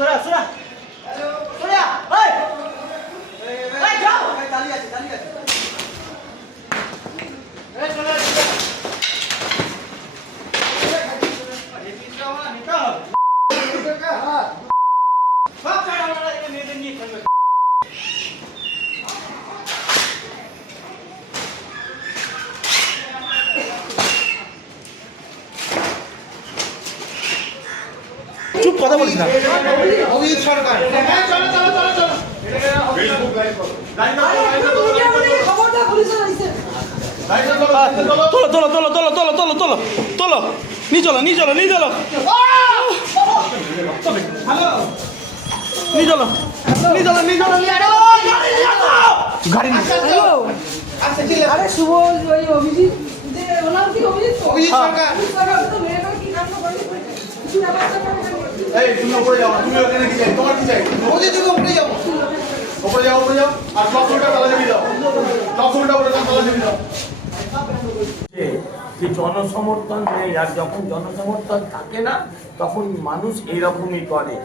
出来出来。কথা বলিস না। অভিজিৎ সরকার তোলো তোলো তোলো তোলো তোলো তোলো তোলো তোলো। নি চলো নি চলো নি চলো। নি চলো নি চলো নি চলো। গাড়ি আরে শুভ ওই অভিজিৎ। যে ওনার কি অভিজিৎ তো? অভিজিৎ সরকার। এই তুমি উপরে যাও তুমি ওখানে কি চাই তোমার কি চাই তুমি উপরে যাব উপরে যাও উপরে যাও আর সব উল্টা তালা যাও সব উল্টা উল্টা তালা যাও যে যে জনসমর্থন নেই আর যখন জনসমর্থন থাকে না তখন মানুষ এইরকমই করে।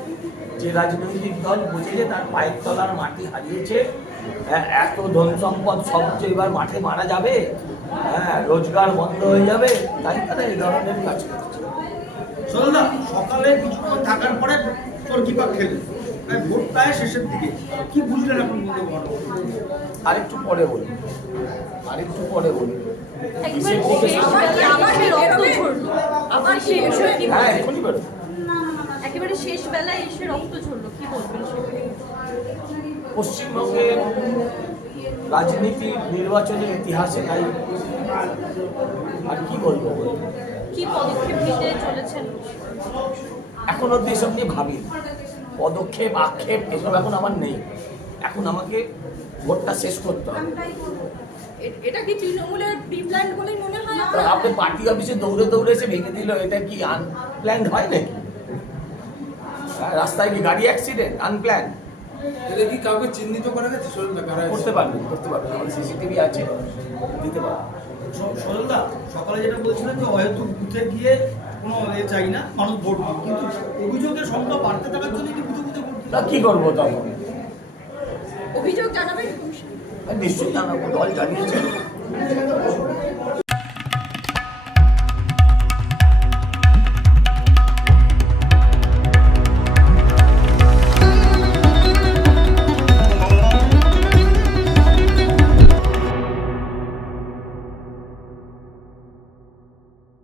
যে রাজনৈতিক দল বুঝে যে তার পায়ের তলার মাটি হারিয়েছে হ্যাঁ, এত ধন সম্পদ সব এবার মাঠে মারা যাবে। হ্যাঁ রোজগার বন্ধ হয়ে যাবে তাই তারা এই ধরনের কাজ করছে। শোনো না সকালে কিছুক্ষণ থাকার পরে তোর গোলকিপার খেলে মানে ভোট প্রায় শেষের দিকে। কি বুঝলেন আপনি আর আরেকটু পরে বলি। আর একটু পরে বলি। হ্যাঁ এখনই বেরো। একেবারে শেষ এসে রক্ত ঝরলো কি বলবেন পশ্চিমবঙ্গে পশ্চিমবঙ্গের রাজনীতি নির্বাচনের ইতিহাসে তাই। আর কি বলব? কি পদক্ষেপ নিতে চলেছেন? এখন অব্দি এসব নিয়ে ভাবি পদক্ষেপ আক্ষেপ এসব এখন আমার নেই। এখন আমাকে ভোটটা শেষ করতে হবে। এটা কি তৃণমূলের প্রিপ্ল্যান্ড বলেই মনে হয়? আপনি পার্টি অফিসে দৌড়ে দৌড়ে এসে ভেঙে দিল। এটা কি আনপ্ল্যান্ড হয় নাকি? রাস্তায় কি গাড়ি অ্যাক্সিডেন্ট আনপ্ল্যান্ড এটা কি কাউকে চিহ্নিত করা গেছে? সরলদা কারা করতে পারবেন করতে পারবেন। আমার সিসিটিভি আছে দিতে পারবেন। সরলদা সকালে যেটা বলছিলেন যে হয়তো বুথে গিয়ে কোনো এ চাই না মানুষ ভোট দিন কিন্তু অভিযোগের সংখ্যা বাড়তে থাকার জন্য কি বুথে বুথে ভোট তা কি করব তখন? অভিযোগ জানাবেন? নিশ্চয়ই জানাব দল জানিয়েছে।